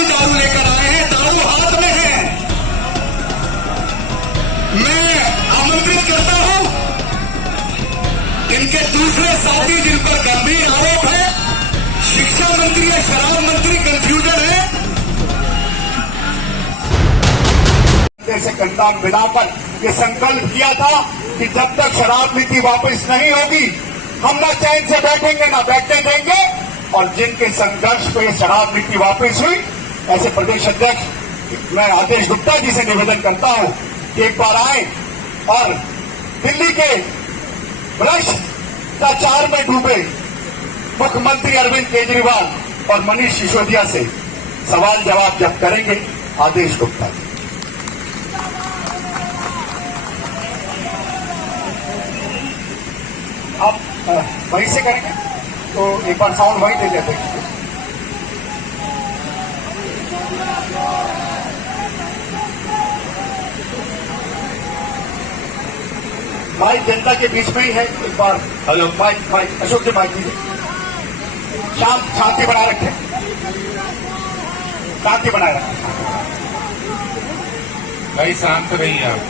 भी दारू लेकर आए हैं, दारू हाथ में है। मैं आमंत्रित करता हूं इनके दूसरे साथी जिन पर गंभीर आरोप है, शिक्षा मंत्री या शराब मंत्री, कंफ्यूजन है, से कंधा मिलाकर ये संकल्प किया था कि जब तक शराब नीति वापस नहीं होगी हम न चैन से बैठेंगे न बैठने देंगे। और जिनके संघर्ष पे ये शराब नीति वापस हुई, ऐसे प्रदेश अध्यक्ष मैं आदेश गुप्ता जी से निवेदन करता हूं कि एक बार आए और दिल्ली के भ्रष्टाचार में डूबे मुख्यमंत्री अरविंद केजरीवाल और मनीष सिसोदिया से सवाल जवाब जब करेंगे आदेश गुप्ता जी। आप वहीं से करेंगे तो एक बार साउंड वहीं दे देते हैं। माइक जनता के बीच में ही है, एक बार हेलो माइक अशोक जी माइक दीजिए। शांति बनाए रखें, शांति बनाए रखें भाई, शांत रहिए आप।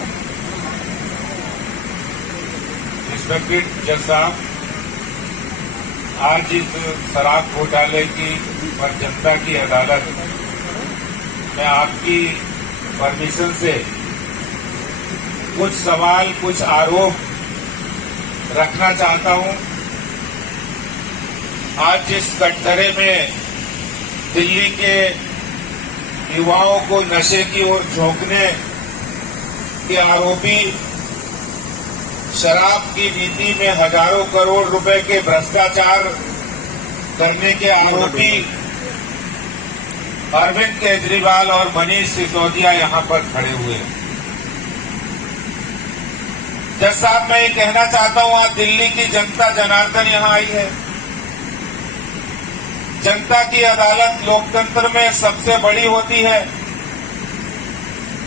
रिस्पेक्टेड जज साहब, आज इस शराब घोटाले की पर जनता की अदालत में आपकी परमिशन से कुछ सवाल, कुछ आरोप रखना चाहता हूं। आज जिस कटघरे में दिल्ली के युवाओं को नशे की ओर झोंकने के आरोपी, शराब की नीति में हजारों करोड़ रुपए के भ्रष्टाचार करने के आरोपी अरविंद केजरीवाल और मनीष सिसोदिया यहां पर खड़े हुए हैं। जज साहब, मैं ये कहना चाहता हूं, आज दिल्ली की जनता जनार्दन यहां आई है। जनता की अदालत लोकतंत्र में सबसे बड़ी होती है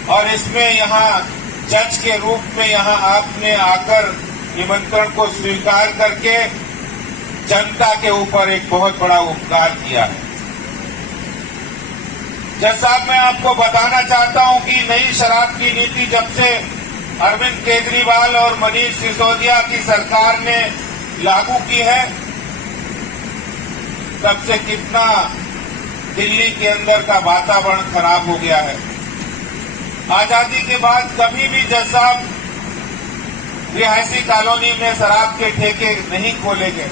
और इसमें यहां जज के रूप में यहां आपने आकर निमंत्रण को स्वीकार करके जनता के ऊपर एक बहुत बड़ा उपकार किया है। जज साहब, मैं आपको बताना चाहता हूं कि नई शराब की नीति जब से अरविंद केजरीवाल और मनीष सिसोदिया की सरकार ने लागू की है, तब से कितना दिल्ली के अंदर का वातावरण खराब हो गया है। आजादी के बाद कभी भी जज साहब रिहायशी कॉलोनी में शराब के ठेके नहीं खोले गए।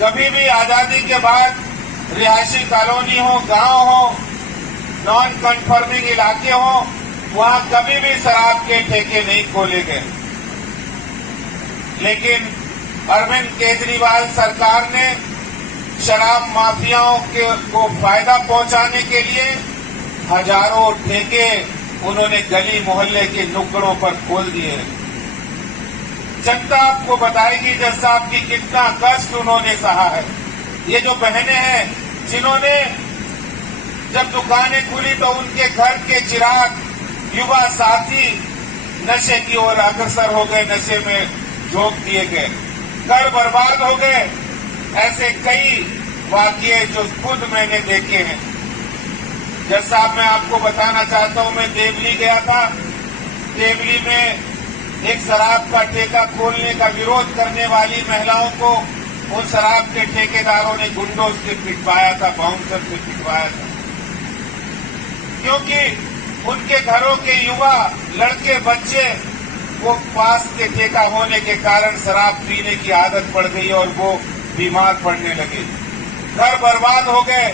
कभी भी आजादी के बाद रिहायशी कॉलोनी हो, गांव हो, नॉन कन्फर्मिंग इलाके हो, वहां कभी भी शराब के ठेके नहीं खोले गए। लेकिन अरविंद केजरीवाल सरकार ने शराब माफियाओं को फायदा पहुंचाने के लिए हजारों ठेके उन्होंने गली मोहल्ले के नुक्कड़ों पर खोल दिए। जनता आपको बताएगी जज साहब की कितना कष्ट उन्होंने सहा है। ये जो बहनें हैं जिन्होंने जब दुकानें खुली तो उनके घर के चिराग, युवा साथी नशे की ओर अग्रसर हो गए, नशे में झोंक दिए गए, घर बर्बाद हो गए। ऐसे कई वाकये जो खुद मैंने देखे हैं। जज साहब, मैं आपको बताना चाहता हूं, मैं देवली गया था। देवली में एक शराब का ठेका खोलने का विरोध करने वाली महिलाओं को उन शराब के ठेकेदारों ने गुंडों से पिटवाया था, बाउंसर से पिटवाया था, क्योंकि उनके घरों के युवा लड़के बच्चे वो पास के ठेका होने के कारण शराब पीने की आदत पड़ गई और वो बीमार पड़ने लगे, घर बर्बाद हो गए।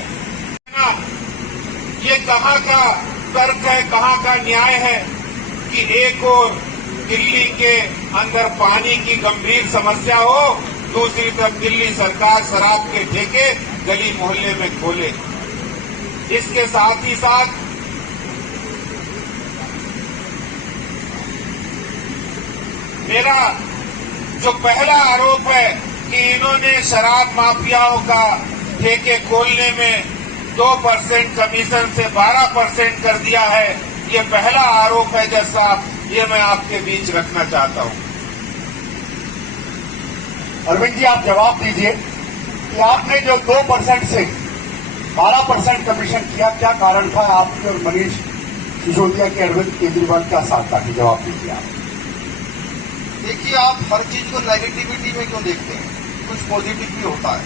ये कहाँ का तर्क है, कहाँ का न्याय है कि एक और दिल्ली के अंदर पानी की गंभीर समस्या हो, दूसरी तरफ दिल्ली सरकार शराब के ठेके गली मोहल्ले में खोले। इसके साथ ही साथ मेरा जो पहला आरोप है कि इन्होंने शराब माफियाओं का ठेके खोलने में 2% कमीशन से 12% कर दिया है, ये पहला आरोप है जज साहब, ये मैं आपके बीच रखना चाहता हूं। अरविंद जी, आप जवाब दीजिए कि आपने जो 2% से 12% कमीशन किया, क्या कारण था आपके और मनीष सिसोदिया के अरविंद केजरीवाल क्या साथ था कि जवाब दीजिए आप। देखिए, आप हर चीज को नेगेटिविटी में क्यों देखते हैं? कुछ पॉजिटिव भी होता है।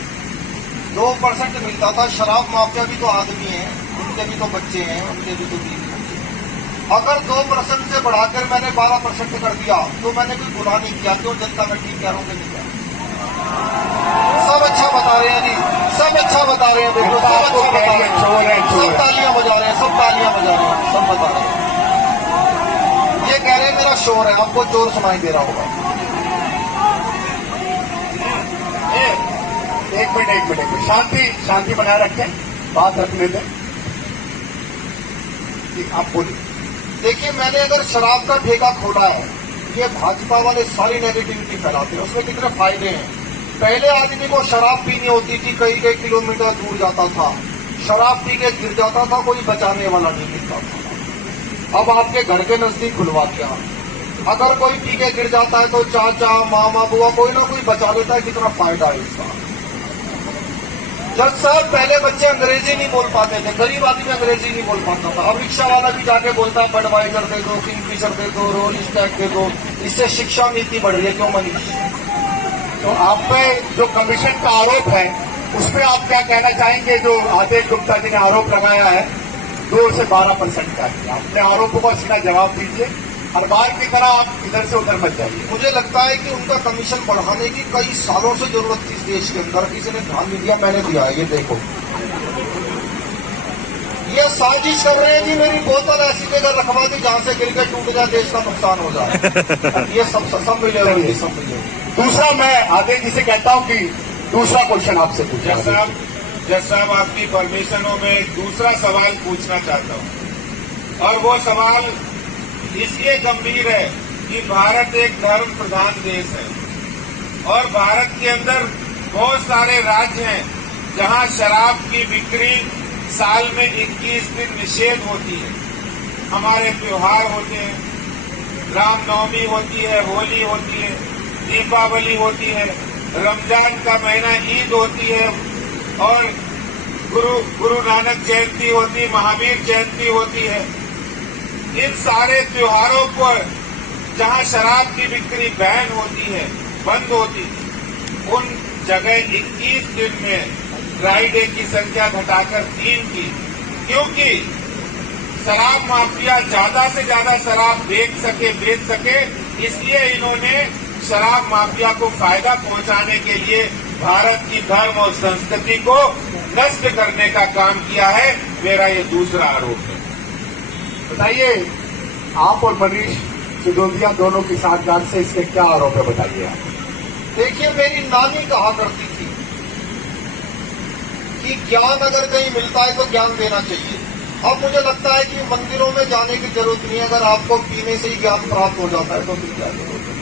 2% मिलता था। शराब माफिया भी तो आदमी है, उनके भी तो बच्चे हैं, उनके भी तो बीवी बच्चे हैं। अगर 2% से बढ़ाकर मैंने 12% कर दिया तो मैंने कोई गुनाह नहीं किया। क्यों जनता में ठीक कह रहा हूँ कि नहीं कह रहा? सब अच्छा बता रहे हैं जी, सब अच्छा बता रहे हैं। देखो, सब अच्छा बता रहे हैं, सब तालियां बजा रहे हैं, सब तालियां बजा रहे हैं, सब बता रहे हैं। ये कह रहे हैं मेरा शोर है, आपको चोर सुनाई दे रहा होगा। एक मिनट शांति बनाए रखें, बात रखने दें। आप बोलिए। देखिए, मैंने अगर शराब का ठेका खोला है, ये भाजपा वाले सारी नेगेटिविटी फैलाते हैं। उसमें कितने फायदे हैं। पहले आदमी को शराब पीनी होती थी, कई किलोमीटर दूर जाता था, शराब पी के गिर जाता था, कोई बचाने वाला नहीं मिलता था। अब आपके घर के नजदीक खुलवा दिया। अगर कोई पी के गिर जाता है तो चाचा, मामा, बुआ, कोई ना कोई बचा लेता है। कितना फायदा है इसका। जज साहब, पहले बच्चे अंग्रेजी नहीं बोल पाते थे, गरीब आदमी अंग्रेजी नहीं बोल पाता था। अब रिक्शा वाला भी जाके बोलता है बडवाइजर दे दो, किंगफिशर दे दो, रोल स्टैक दे दो। इससे शिक्षा नीति बढ़ रही है। क्यों मनीष? तो आप पे जो कमीशन का आरोप है उसमें आप क्या कहना चाहेंगे? जो आदेश गुप्ता जी ने आरोप लगाया है 2 से 12% का है, अपने आरोपों का सीधा जवाब दीजिए। हर बार की तरह आप इधर से उधर मत जाइए। मुझे लगता है कि उनका कमीशन बढ़ाने की कई सालों से जरूरत थी इस देश के अंदर। किसी ने ध्यान नहीं दिया, मैंने दिया है। ये देखो, ये साजिश कर रहे हैं जी। मेरी बोतल ऐसी जगह रखवा दी जहां से गिर के टूट जाए, देश का नुकसान हो जाए। ये सब मिलेगा, ये सब मिलेगा। दूसरा, मैं आदेश जी से कहता हूं कि दूसरा क्वेश्चन आपसे पूछा। जज साहब, आपकी परमिशन हो, मैं दूसरा सवाल पूछना चाहता हूं। और वो सवाल इसलिए गंभीर है कि भारत एक धर्म प्रधान देश है और भारत के अंदर बहुत सारे राज्य हैं जहां शराब की बिक्री साल में 21 दिन निषेध होती है। हमारे त्योहार होते हैं, रामनवमी होती है, होली होती है, दीपावली होती है, रमजान का महीना ईद होती है और गुरु नानक जयंती होती है, महावीर जयंती होती है। इन सारे त्योहारों पर जहां शराब की बिक्री बैन होती है, बंद होती है, उन जगह 21 दिन में ड्राई डे की संख्या घटाकर 3 की, क्योंकि शराब माफिया ज्यादा से ज्यादा शराब बेच सके, इसलिए इन्होंने शराब माफिया को फायदा पहुंचाने के लिए भारत की धर्म और संस्कृति को नष्ट करने का काम किया है। मेरा ये दूसरा आरोप है। बताइए, आप और मनीष सिसोदिया दोनों की साठगांठ से इसके क्या आरोप है, बताइए आप। देखिए, मेरी नानी कहा करती थी कि ज्ञान अगर कहीं मिलता है तो ज्ञान देना चाहिए। अब मुझे लगता है कि मंदिरों में जाने की जरूरत नहीं है। अगर आपको पीने से ही ज्ञान प्राप्त हो जाता है तो फिर क्या जरूरत है?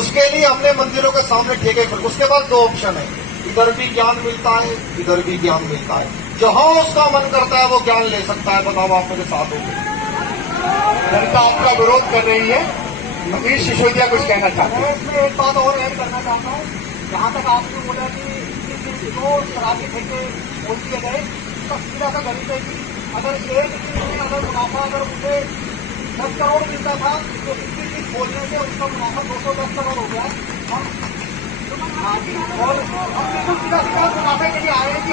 उसके लिए हमने मंदिरों के सामने ठेके खोले। उसके बाद 2 ऑप्शन है, इधर भी ज्ञान मिलता है, इधर भी ज्ञान मिलता है। जहां उसका मन करता है वो ज्ञान ले सकता है। बताओ, आप मेरे साथ होंगे? जनता आपका विरोध कर रही है। मनीष सिसोदिया कुछ कहना चाहते हैं? मैं इसमें एक बात और ऐड करना चाहता हूँ। जहाँ तक आपने बोला कि जो शराबी ठेके खोल दिए गए, उसका सीधा सा गणित है कि अगर एक दिन में अगर मुनाफा अगर मुझे 10 करोड़ मिलता था तो 21 दिन खोलने से उसका मुनाफा 210 करोड़ हो गया। और हम बिल्कुल सीधा मुनाफे के लिए आए हैं कि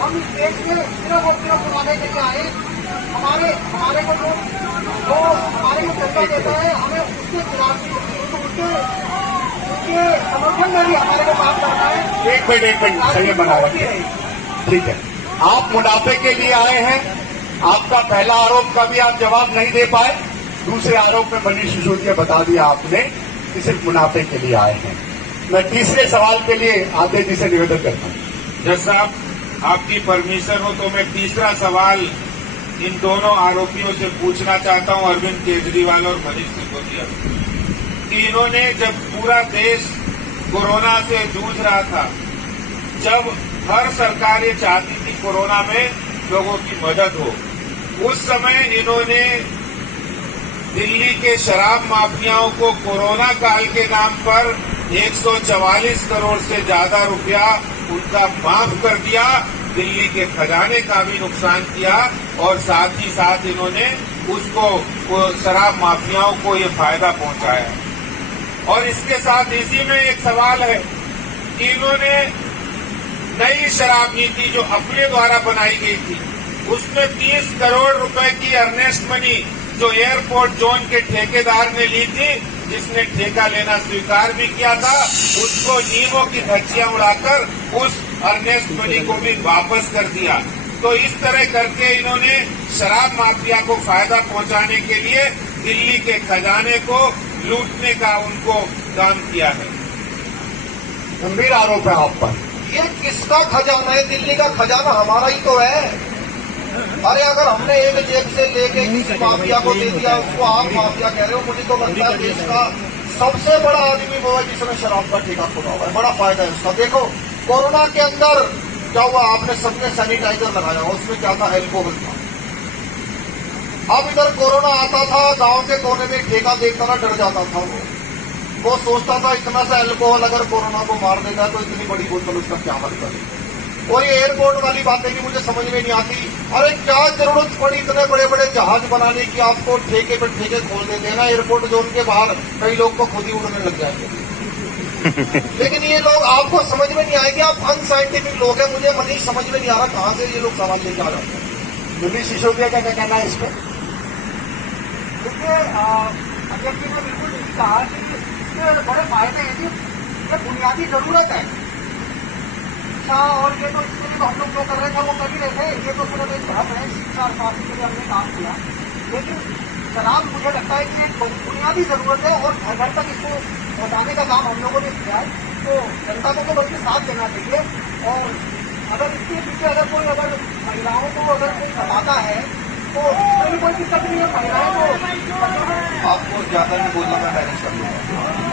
हम इस देश में सिर्फ और सिर्फ मुनाफे के लिए आए। हमारे को जो हमारे को जनता देता है, हमें उसके खिलाफ उसके समर्थन में भी हमारे को काम करना है। एक मिनट सही बना रखिए। ठीक है, आप मुनाफे के लिए आए हैं। आपका पहला आरोप का भी आप जवाब नहीं दे पाए। दूसरे आरोप में मनीष सिसोदिया बता दिया आपने कि सिर्फ मुनाफे के लिए आए हैं। मैं तीसरे सवाल के लिए आदेश जी से निवेदन करता हूं। जज साहब, आपकी परमिशन हो तो मैं तीसरा सवाल इन दोनों आरोपियों से पूछना चाहता हूं, अरविंद केजरीवाल और मनीष सिसोदिया, कि इन्होंने जब पूरा देश कोरोना से जूझ रहा था, जब हर सरकार ये चाहती थी कोरोना में लोगों की मदद हो, उस समय इन्होंने दिल्ली के शराब माफियाओं को कोरोना काल के नाम पर 144 करोड़ से ज्यादा रुपया उनका माफ कर दिया दिल्ली के खजाने का भी नुकसान किया और साथ ही साथ इन्होंने उसको शराब माफियाओं को ये फायदा पहुंचाया। और इसके साथ इसी में एक सवाल है कि इन्होंने नई शराब नीति जो अपने द्वारा बनाई गई थी उसमें 30 करोड़ रुपए की अर्नेस्ट मनी जो एयरपोर्ट जोन के ठेकेदार ने ली थी, जिसने ठेका लेना स्वीकार भी किया था, उसको नीमों की धज्जियां उड़ाकर उस अर्नेस्ट मनी को भी वापस कर दिया। तो इस तरह करके इन्होंने शराब माफिया को फायदा पहुंचाने के लिए दिल्ली के खजाने को लूटने का उनको काम किया है। गंभीर आरोप है आप पर। ये किसका खजाना है? दिल्ली का खजाना हमारा ही तो है। अरे अगर हमने एक जेब से लेके किसी माफिया को दे दिया, उसको आप माफिया कह रहे हो, मुझे तो लगता है देश का सबसे बड़ा आदमी वो है जिसने शराब का ठेका खोला हुआ है। बड़ा फायदा है उसका। देखो कोरोना के अंदर क्या हुआ, आपने सबने सैनिटाइजर लगाया, उसमें क्या था? एल्कोहल था। अब इधर कोरोना आता था, गांव के कोने में ठेका देखता था, डर जाता था वो सोचता था इतना सा अल्कोहल अगर कोरोना को मार देगा तो इतनी बड़ी बोतल उसका क्या हल करेगा। और ये एयरपोर्ट वाली बातें भी मुझे समझ में नहीं आती। अरे क्या जरूरत पड़ी इतने बड़े बड़े जहाज बनाने की? आपको ठेके पर ठेके खोल देते हैं ना, एयरपोर्ट जोन के बाहर कई लोग को खुद ही उड़ने लग जाएंगे। लेकिन ये लोग आपको समझ में नहीं आएंगे, आप अनसाइंटिफिक लोग हैं। मुझे मनीष समझ में नहीं आ रहा कहाँ से ये लोग सवाल लेके आ रहे हैं। मनीष सिसोदिया का क्या कहना है इस पर? देखिए अध्यक्ष जी ने बिल्कुल ठीक कहा कि इसके बड़े फायदे हैं कि ये बुनियादी जरूरत है। शिक्षा और ये तो इसके लिए तो हम लोग जो कर रहे थे वो कर ही रहे थे, ये तो सिर्फ एक भ्रम है। शिक्षा और स्वास्थ्य के लिए हमने काम किया, लेकिन शराब मुझे लगता है कि एक बुनियादी जरूरत है और घर घर तक इसको पहुंचाने का काम हम लोगों ने किया है। तो जनता को तो बल्कि साथ देना चाहिए। और अगर इसके पीछे अगर महिलाओं को अगर कोई बताता है तो इसमें भी कोई दिक्कत नहीं है। महिलाएं तो आपको ज्यादा नहीं बोलना, मैं मैनेज कर लूंगा।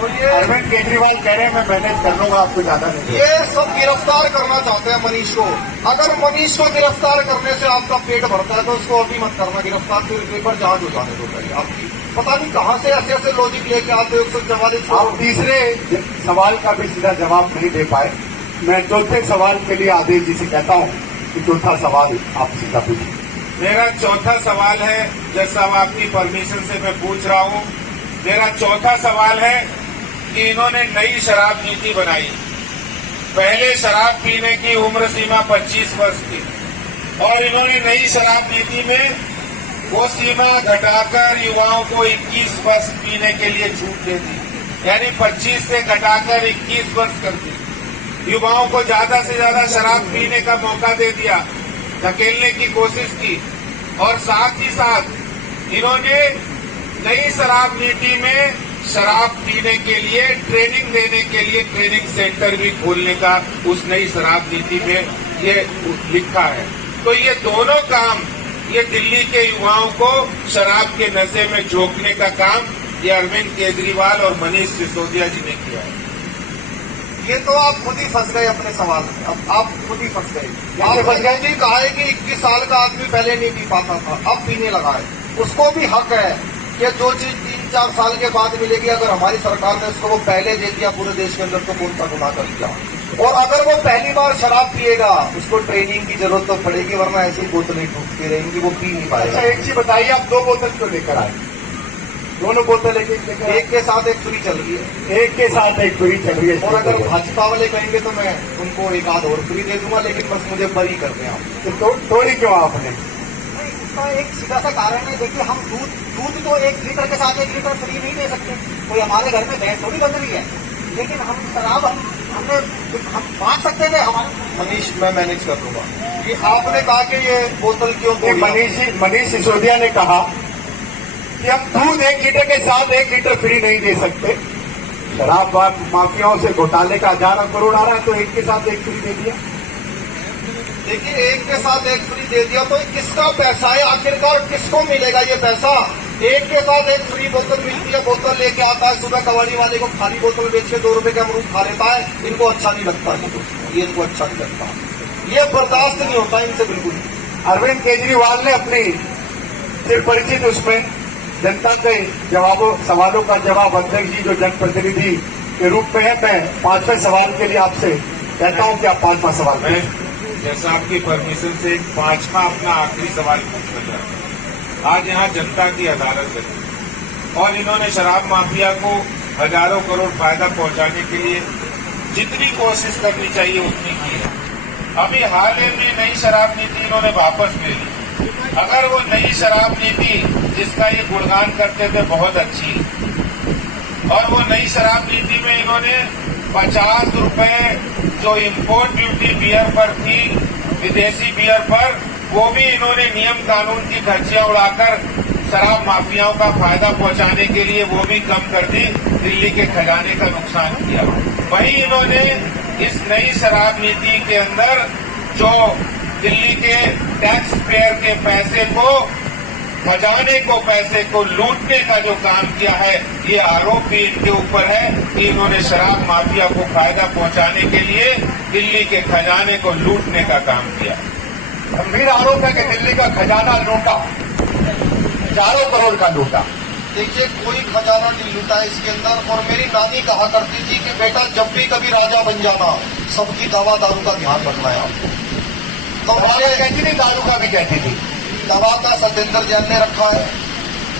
तो ये अरविंद केजरीवाल कह रहे हैं मैं मैनेज कर लूंगा, आपको ज्यादा नहीं। ये सब गिरफ्तार करना चाहते हैं मनीष को। अगर मनीष को गिरफ्तार करने से आपका पेट भरता है तो उसको अभी मत करना गिरफ्तार, फिर पेपर जांच हो जाने दो पहले। आपकी पता नहीं कहाँ से ऐसे ऐसे लॉजिक लेके आते हो। 144 आप तीसरे सवाल का भी सीधा जवाब नहीं दे पाए। मैं चौथे सवाल के लिए आदेश जी से कहता हूँ कि चौथा सवाल आप सीधा पूछिए। मेरा चौथा सवाल है, जैसा आपकी परमिशन से मैं पूछ रहा हूं, मेरा चौथा सवाल है कि इन्होंने नई शराब नीति बनाई। पहले शराब पीने की उम्र सीमा 25 वर्ष थी और इन्होंने नई शराब नीति में वो सीमा घटाकर युवाओं को 21 वर्ष पीने के लिए छूट दे दी, यानी 25 से घटाकर 21 वर्ष कर दी। युवाओं को ज्यादा से ज्यादा शराब पीने का मौका दे दिया, धकेलने की कोशिश की। और साथ ही साथ इन्होंने नई शराब नीति में शराब पीने के लिए ट्रेनिंग देने के लिए ट्रेनिंग सेंटर भी खोलने का उस नई शराब नीति में ये लिखा है। तो ये दोनों काम, ये दिल्ली के युवाओं को शराब के नशे में झोंकने का काम ये अरविंद केजरीवाल और मनीष सिसोदिया जी ने किया है। ये तो आप खुद ही फंस गए अपने सवाल में। अब आप खुद ही फंस गए। आपने जी कहा है कि 21 साल का आदमी पहले नहीं पी पाता था, अब पीने लगा है। उसको भी हक है कि जो चीज 3-4 साल के बाद मिलेगी, अगर हमारी सरकार ने उसको वो पहले दे दिया पूरे देश के अंदर तो कौन सा गुनाह कर दिया। और अगर वो पहली बार शराब पिएगा उसको ट्रेनिंग की जरूरत तो पड़ेगी, वरना ऐसी बोतलें टूटती रहेंगी, वो पी नहीं पाएगा। अच्छा एक चीज बताइए, आप 2 बोतल क्यों लेकर आए? दोनों बोतल एक के साथ एक फ्री चल रही है। एक के साथ एक फ्री चल रही है। और अगर भाजपा वाले कहेंगे तो मैं उनको एक आध और फ्री दे दूंगा, लेकिन बस मुझे बरी कर दें आप। तो तोड़ी क्यों आपने? इसका एक सीधा सा कारण है। देखिए हम दूध तो 1 लीटर के साथ 1 लीटर फ्री नहीं दे सकते। कोई हमारे घर में भैंस थोड़ी बन रही है, लेकिन हम शराब हम बांट सकते थे। हमारे मनीष मैं मैनेज कर लूंगा। ये आपने कहा कि ये बोतल क्यों? मनीष सिसोदिया ने कहा कि हम दूध 1 लीटर के साथ 1 लीटर फ्री नहीं दे सकते। शराब माफियाओं से घोटाले का 11 करोड़ आ रहा है तो 1 के साथ 1 फ्री दे दिया। लेकिन 1 के साथ 1 फ्री दे दिया तो किसका पैसा है? आखिरकार किसको मिलेगा ये पैसा? 1 के साथ 1 फ्री बोतल मिलती है, बोतल लेके आता है सुबह, कबाड़ी वाले को खाली बोतल बेच के 2 रुपए का अमरूद खा लेता है। इनको अच्छा नहीं लगता ये इनको अच्छा नहीं लगता, ये बर्दाश्त नहीं होता इनसे बिल्कुल। अरविंद केजरीवाल ने अपनी सिर्फ परिचित उसमें जनता के सवालों का जवाब अध्यक्ष जी जो जनप्रतिनिधि के रूप में है, मैं 5वें सवाल के लिए आपसे कहता हूं कि आप 5वां सवाल जैसा आपकी परमिशन से एक 5वां अपना आखिरी सवाल पूछना चाहता हूं। आज यहाँ जनता की अदालत है और इन्होंने शराब माफिया को हजारों करोड़ फायदा पहुंचाने के लिए जितनी कोशिश करनी चाहिए उतनी की है। अभी हाल ही में नई शराब नीति इन्होंने वापस ले ली। अगर वो नई शराब नीति जिसका ये गुणगान करते थे बहुत अच्छी, और वो नई शराब नीति में इन्होंने 50 रुपए जो इम्पोर्ट ड्यूटी बियर पर थी, विदेशी बियर पर, वो भी इन्होंने नियम कानून की धज्जियां उड़ाकर शराब माफियाओं का फायदा पहुंचाने के लिए वो भी कम कर दी, दिल्ली के खजाने का नुकसान किया। वहीं इन्होंने इस नई शराब नीति के अंदर जो दिल्ली के टैक्स पेयर के पैसे को, खजाने को, पैसे को लूटने का जो काम किया है, ये आरोप भी इनके ऊपर है कि इन्होंने शराब माफिया को फायदा पहुंचाने के लिए दिल्ली के खजाने को लूटने का काम किया। गंभीर आरोप है कि दिल्ली का खजाना लूटा, हजारों करोड़ का लूटा। देखिए, कोई खजाना नहीं लूटा है इसके अंदर। और मेरी नानी कहा करती थी कि बेटा जब भी कभी राजा बन जाना, सबकी दवा दारू का ध्यान रखना है आपको। तो हमारे कहती थी, दारू का भी कहती थी। दवा का सत्येंद्र जैन ने रखा है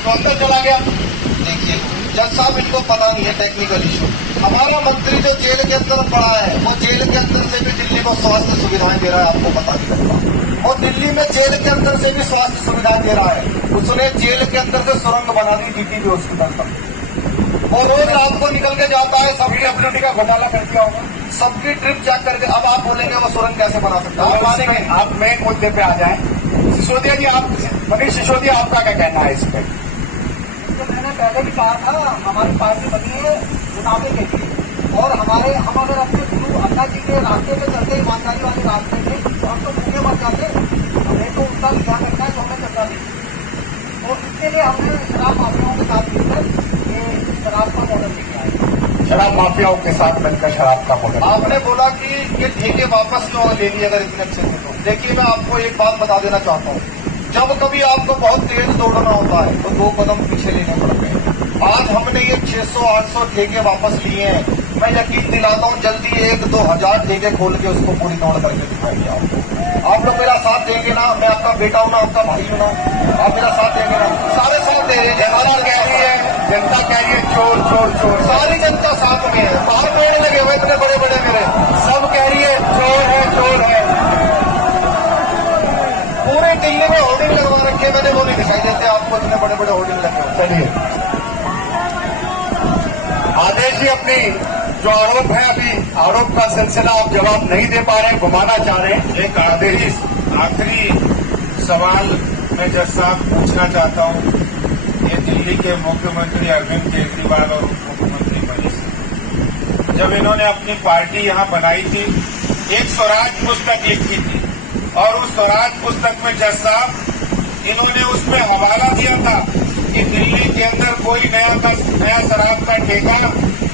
तो अंदर चला गया। देखिए जज साहब, इनको पता नहीं है टेक्निकल इशू। हमारा मंत्री जो जेल के अंदर पड़ा है, वो जेल के अंदर से भी दिल्ली को स्वास्थ्य सुविधाएं दे रहा है, आपको पता नहीं लगता। और दिल्ली में जेल के अंदर से भी स्वास्थ्य सुविधाएं दे रहा है। उसने जेल के अंदर से सुरंग बना दी DTB हॉस्पिटल तक, और रोज रात को निकल के जाता है। सबकी अपनी का घोटाला कर दिया होगा, सबकी ट्रिप चेक करके। अब आप बोलेंगे वो सुरंग कैसे बना सकता है? आप मेन मुद्दे पे आ जाए। सिसोदिया जी, आप मनीष सिसोदिया, आपका क्या कहना है इस पे? तो मैंने पहले भी कहा था, हमारी पार्टी बनी है मुनाफे के लिए, और हम अगर अपने गुरु अल्लाह जी के रास्ते पे चलते, ईमानदारी वाले रास्ते पे, तो हम तो भूखे मर जाते। हमें तो उनका भी ध्यान रखना है, तो हमें चलता नहीं। और इसके लिए हमने शराब माफियाओं के साथ मिलकर ये शराब का मॉडल लेके आए। शराब माफियाओं के साथ मिलकर शराब का मॉडल। आपने बोला कि ये ठेके वापस क्यों ले लिए अगर इतने अच्छे थे तो? देखिए, मैं आपको एक बात बता देना चाहता हूँ। जब कभी आपको बहुत तेज दौड़ना होता है तो 2 कदम पीछे लेने पड़ते हैं। आज हमने ये 600-800 ठेके वापस लिए हैं। मैं यकीन दिलाता हूँ जल्दी 1-2 हजार ठेके खोल के उसको पूरी दौड़ करके दिखाएंगे आपको। आप लोग मेरा साथ देंगे ना? मैं आपका बेटा हूँ ना, आपका भाई हूँ ना, आप मेरा साथ देंगे ना? सारे साथ दे रहे हैं। जनता कह रही है चोर चोर चोर। सारी जनता साथ में है। बाहर पेड़ लगे हुए इतने बड़े बड़े मेरे, सब कह रही है चोर है, चोर है। पूरे दिल्ली में होर्डिंग लगवा रखे, मैंने वो नहीं दिखाई देते आपको, इतने बड़े बड़े होर्डिंग लगे हुए। चलिए, आदेश जी, अपनी जो आरोप है, अभी आरोप का सिलसिला आप जवाब नहीं दे पा रहे हैं, घुमाना चाह रहे हैं। एक आखिरी सवाल मैं जज साहब पूछना चाहता हूँ। ये दिल्ली के मुख्यमंत्री अरविंद केजरीवाल और उप मुख्यमंत्री मनीष सिसोदिया, जब इन्होंने अपनी पार्टी यहाँ बनाई थी, एक स्वराज पुस्तक लिखी थी, और उस स्वराज पुस्तक में जज साहब इन्होंने उसमें हवाला दिया था कि दिल्ली के अंदर कोई नया शराब का ठेका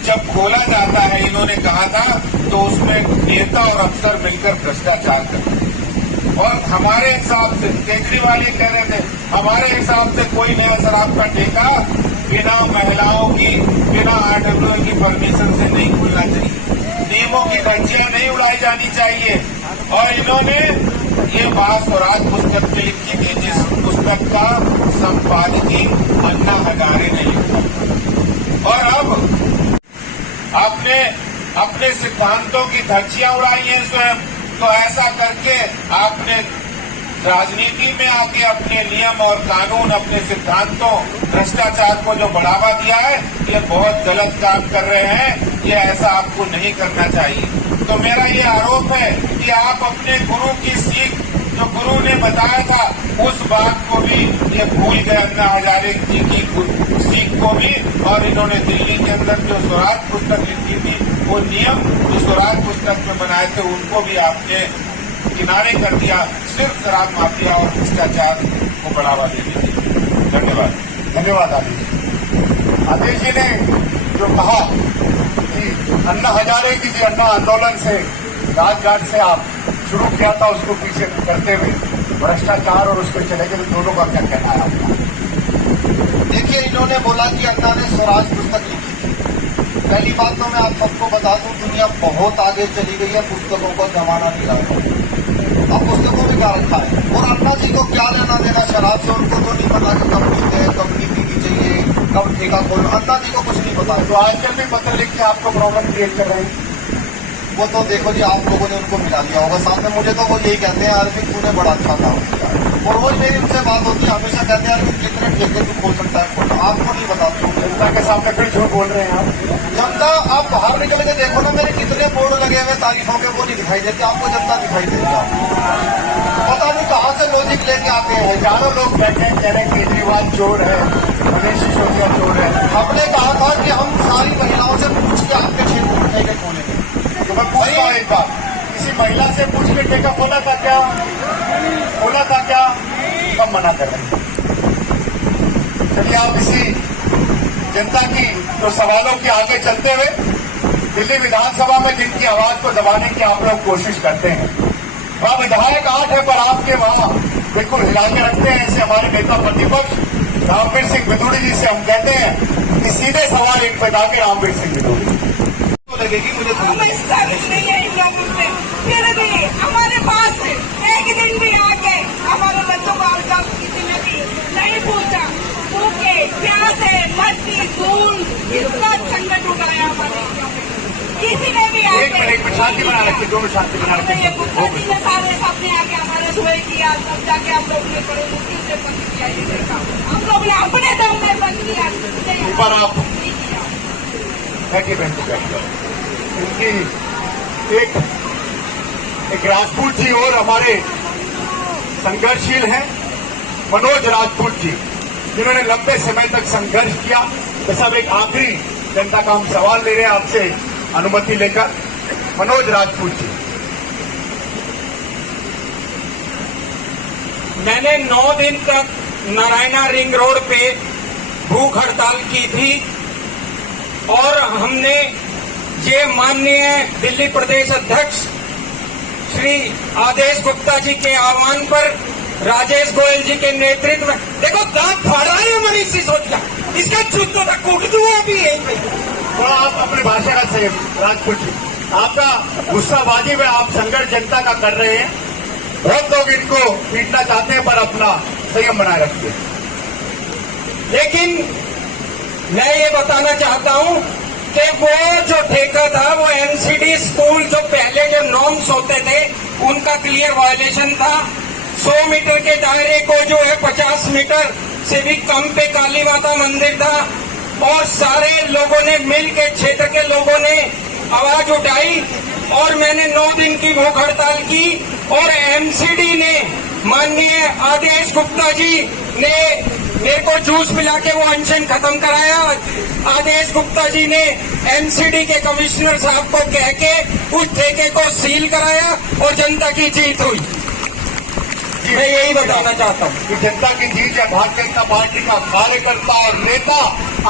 जब खोला जाता है, इन्होंने कहा था, तो उसमें नेता और अफसर मिलकर भ्रष्टाचार करते हैं। और हमारे हिसाब से, केजरीवाल ये कह रहे थे, हमारे हिसाब से कोई नया शराब का ठेका बिना महिलाओं की, बिना RWA की परमिशन से नहीं खुलना चाहिए, नियमों की धज्जियां नहीं उड़ाई जानी चाहिए। और इन्होंने ये बात स्वराज पुस्तक में लिखी थी, जिस पुस्तक का संपादकीय अन्ना हजारे ने लिखा। और अब आपने अपने सिद्धांतों की धज्जियां उड़ाई हैं स्वयं। तो ऐसा करके आपने राजनीति में आके अपने नियम और कानून, अपने सिद्धांतों, भ्रष्टाचार को जो बढ़ावा दिया है, ये बहुत गलत काम कर रहे हैं। ये ऐसा आपको नहीं करना चाहिए। तो मेरा ये आरोप है कि आप अपने गुरु की सीख, जो गुरु ने बताया था, उस बात को भी ये भूल गए, अन्ना हजारे जी की सीख को भी। और इन्होंने दिल्ली के अंदर जो स्वराज पुस्तक लिखी थी, वो नियम जो स्वराज पुस्तक में बनाए थे, उनको भी आपने किनारे कर दिया, सिर्फ शराब माफिया और भ्रष्टाचार को बढ़ावा देने के लिए। धन्यवाद। धन्यवाद आदेश जी ने जो कहा कि अन्ना हजारे की जो अन्ना आंदोलन से, राजघाट से आप शुरू किया था, उसको पीछे करते हुए भ्रष्टाचार और उसके चले गए, दोनों का क्या कहना है आपका? देखिए, इन्होंने बोला कि अन्ना ने स्वराज पुस्तक लिखी थी। पहली बात तो मैं आप सबको बता दूं, दुनिया बहुत आगे चली गई है, पुस्तकों का जमाना नहीं रहा। अब उसके को भी क्या रखा है। और अन्ना जी को क्या लेना देना शराब से, उनको तो नहीं पता कि कब पीते हैं, कब नहीं पीनी चाहिए, कब ठेका खोल, अन्ना जी को कुछ नहीं पता। तो आजकल भी पत्र लिख के आपको प्रॉब्लम क्रिएट कर रहे हैं। वो तो देखो जी, आप लोगों ने उनको मिला लिया होगा साथ में। मुझे तो वो यही कहते हैं, अरविंद तूने बड़ा अच्छा काम किया। और रोज मेरी उनसे बात होती है, हमेशा कहते हैं अरविंद कितने ठेके तू खोल सकता है खोल। आपको नहीं बताते, जनता के सामने फिर झूठ बोल रहे हैं आप। जनता, आप बाहर निकल के देखो ना, मेरे कितने बोर्ड लगे हुए तारीफों के, वो नहीं दिखाई देते आपको, जनता दिखाई देती है। पता नहीं कहाँ से लॉजिक लेके आते हैं। हजारों लोग बैठे हैं, कह रहे हैं केजरीवाल चोर है, मनीष सिसोदिया चोर है। हमने कहा था कि हम सारी महिलाओं से पूछ के आपके क्षेत्र में ठेके खोलेंगे। तो मैं पूछता हूँ एक बात, किसी महिला से पूछ के ठेका खोला था क्या? खोला था क्या? कब मना कर रहे हैं? चलिए आप इसी जनता की तो सवालों के आगे चलते हुए दिल्ली विधानसभा में जिनकी आवाज को दबाने की आप लोग कोशिश करते हैं, वहां विधायक 8 है, पर आपके वहां बिल्कुल हिला के रखते हैं। ऐसे हमारे नेता प्रतिपक्ष रामवीर सिंह बिदूड़ी जी से हम कहते हैं कि सीधे सवाल इन पे था कि रामवीर सिंह बिदूड़ी लगेगी मुझे नहीं है इन लोगों से। फिर भी हमारे पास एक दिन भी आके हमारे बच्चों को हालचाल किसी ने भी नहीं पूछा। भूखे प्यासे मट्टी धूल कितना संकट उठाया हमारे, किसी ने भी आके शांति बना रखी, दोनों शांति बना रखी। गुप्ता जी ने सारे सामने आके हमारे सुबह किया, तब जाके हम लोग ने बड़े मुश्किल से बंद किया ये देखा। हम लोग ने अपने दम में बंद किया, ऊपर आप नहीं किया। बैठिए बैठिए। इनकी एक राजपूत जी और हमारे संघर्षशील हैं मनोज राजपूत जी, जिन्होंने लंबे समय तक संघर्ष किया। तो सब एक आखिरी जनता का हम सवाल ले रहे हैं आपसे अनुमति लेकर। मनोज राजपूत जी, मैंने 9 दिन तक नारायणा रिंग रोड पे भूख हड़ताल की थी और हमने ये माननीय दिल्ली प्रदेश अध्यक्ष श्री आदेश गुप्ता जी के आह्वान पर राजेश गोयल जी के नेतृत्व में, देखो दांत फाड़ रहा है मनीष सिसोदिया, इसका जूतों तक कूट दूं अभी यहीं पे। थोड़ा आप अपनी भाषा का सही, राजपूत जी आपका गुस्साबाजी में आप संघर्ष जनता का कर रहे हैं। बहुत लोग इनको पीटना चाहते हैं, पर अपना संयम बनाए रखिए। लेकिन मैं ये बताना चाहता हूं कि वो जो ठेका था वो एमसीडी स्कूल जो पहले जो नॉर्म्स होते थे उनका क्लियर वायलेशन था। 100 मीटर के दायरे को जो है 50 मीटर से भी कम पे काली माता मंदिर था और सारे लोगों ने मिल के, क्षेत्र के लोगों ने आवाज उठाई और मैंने 9 दिन की भूख हड़ताल की और एमसीडी ने, माननीय आदेश गुप्ता जी ने मेरे को जूस पिला के वो अनशन खत्म कराया। आदेश गुप्ता जी ने एमसीडी के कमिश्नर साहब को कह के उस ठेके को सील कराया और जनता की जीत हुई। मैं यही बताना चाहता हूँ कि जनता की जीत है। भारतीय जनता पार्टी का कार्यकर्ता और नेता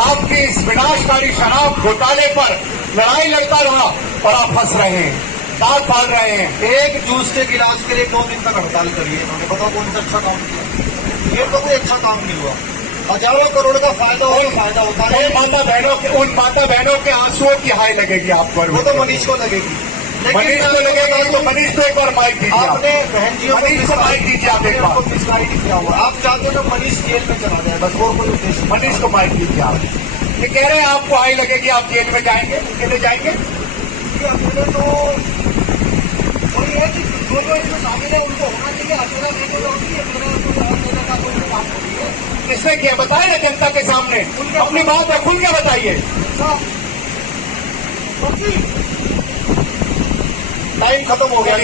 आपके इस विनाशकारी शराब घोटाले पर लड़ाई लड़ता रहा और आप फंस रहे हैं, दांत फाड़ रहे हैं। एक जूस के गिलास के लिए 2 दिन तक हड़ताल करिए, उन्होंने बताओ कौन सा अच्छा काम किया? ये तो कोई अच्छा काम नहीं हुआ। हजारों करोड़ का फायदा हो, फायदा होता है। उन माता बहनों के आंसुओं की हाय लगेगी आप पर। वो तो मनीष को लगेगी, मनीष को लगेगा तो मनीष को एक बार माइक दीजिए। आपने बहन जी मनीष को माइक दीजिए आप एक बार। मिसगाइड किया हुआ, आप चाहते हो मनीष जेल में चला जाए, बस और कोई उद्देश्य। मनीष को माइक दीजिए आप। ये कह रहे हैं आपको हाई लगेगी, आप जेल में जाएंगे, कैसे जाएंगे? अकेले तो वही है कि जो जो इसमें शामिल है उनको होना चाहिए। अकेला लेके होती है, मेरे का कोई बात नहीं है। किसने किया बताए ना जनता के सामने, अपनी बात है खुल के बताइए। टाइम खत्म हो गया। मैं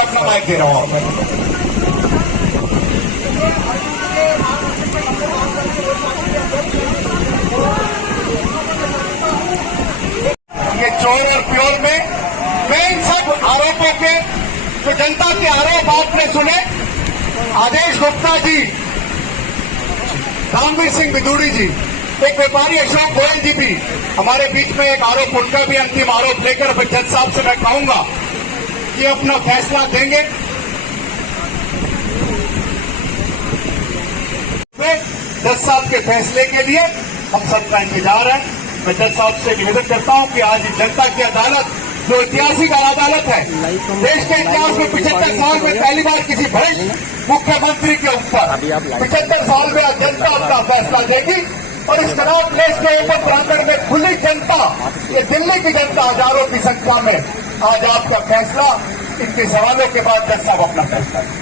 अपना माइक दे रहा हूँ। ये चोर और प्योर में मैं इन सब आरोपों के, जो जनता के आरोप आपने सुने, आदेश गुप्ता जी, रामवीर सिंह बिदूड़ी जी, एक व्यापारी अशोक गोयल जी भी हमारे बीच में एक आरोप, उनका भी अंतिम आरोप लेकर फिर जज साहब से मैं कहूंगा कि अपना फैसला देंगे। जज साहब के फैसले के लिए हम सबका इंतजार है। मैं जज साहब से निवेदन करता हूं कि आज जनता की अदालत जो ऐतिहासिक अदालत है, देश के इतिहास में 75 साल में पहली बार किसी भ्रष्ट मुख्यमंत्री के ऊपर 75 साल में जनता अपना फैसला देगी। और इस कनॉट प्लेस के ऊपर प्रांगण में खुली जनता, ये दिल्ली की जनता हजारों की संख्या में आज आपका फैसला, इनके सवालों के बाद जज साहब अपना फैसला दें।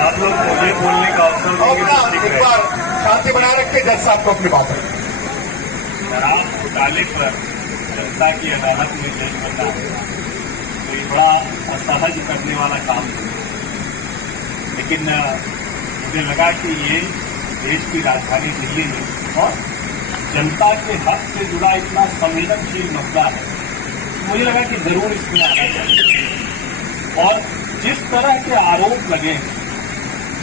आप लोग मुझे बोलने का अवसर देंगे। एक बार शांति बनाए रख के जज साहब को अपनी बात रखें। शराब घोटाले पर जनता की अदालत में जज बनना तो ये बड़ा असहज करने वाला काम है, लेकिन मुझे लगा कि ये देश की राजधानी दिल्ली में और जनता के हक से जुड़ा इतना संवेदनशील मसला है, मुझे लगा कि जरूर इसमें आना चाहिए। और जिस तरह के आरोप लगे हैं,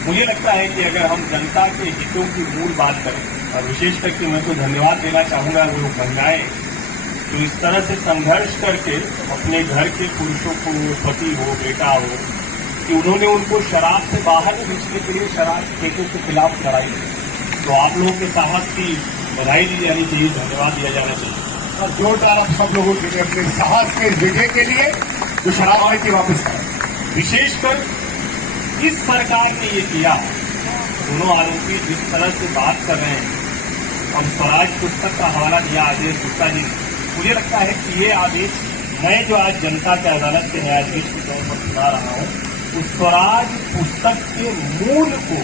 मुझे लगता है कि अगर हम जनता के हितों की मूल बात करें, और विशेष करके मैं तो धन्यवाद देना चाहूंगा वो महिलाएं जो इस तरह से संघर्ष करके अपने घर के पुरुषों को, पति हो, बेटा हो, कि उन्होंने उनको शराब से बाहर खींचने के लिए शराब ठेकों के खिलाफ लड़ाई, तो आप लोगों के साहस की बधाई दी जानी चाहिए, धन्यवाद दिया जाना चाहिए। और जोरदार आप सब लोगों के लिए अपने साहस के विजय के लिए जो शराब नीति वापस करें। विशेषकर इस सरकार ने ये किया, दोनों आरोपी जिस तरह से बात कर रहे हैं, और स्वराज पुस्तक का हवाला दिया आदेश गुप्ता जी ने, मुझे लगता है कि ये आदेश मैं जो आज जनता के अदालत के न्यायाधीश के तौर पर सुना रहा हूँ, उस स्वराज पुस्तक के मूल को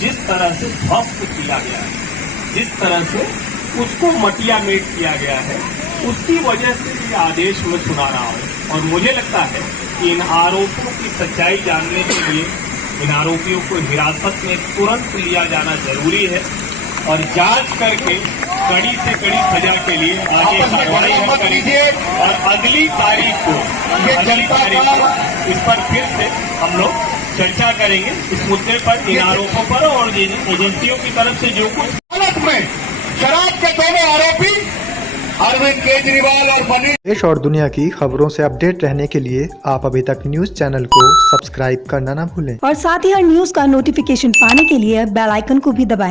जिस तरह से ध्वस्त किया गया है, जिस तरह से उसको मटिया मेट किया गया है, उसकी वजह से ये आदेश मैं सुना रहा हूँ। और मुझे लगता है कि इन आरोपों की सच्चाई जानने के लिए इन आरोपियों को हिरासत में तुरंत लिया जाना जरूरी है और जांच करके कड़ी से कड़ी सजा के लिए आगे कार्रवाई हम करेंगे। और अगली तारीख को इस पर फिर से हम लोग चर्चा करेंगे, इस मुद्दे पर, इन आरोपों पर, और एजेंसियों की तरफ से जो कुछ अदालत में शराब के दोनों आरोपी अरविंद केजरीवाल और मनीष। देश और दुनिया की खबरों से अपडेट रहने के लिए आप अभी तक न्यूज चैनल को सब्सक्राइब करना ना भूलें और साथ ही हर न्यूज का नोटिफिकेशन पाने के लिए बेल आइकन को भी दबाएं।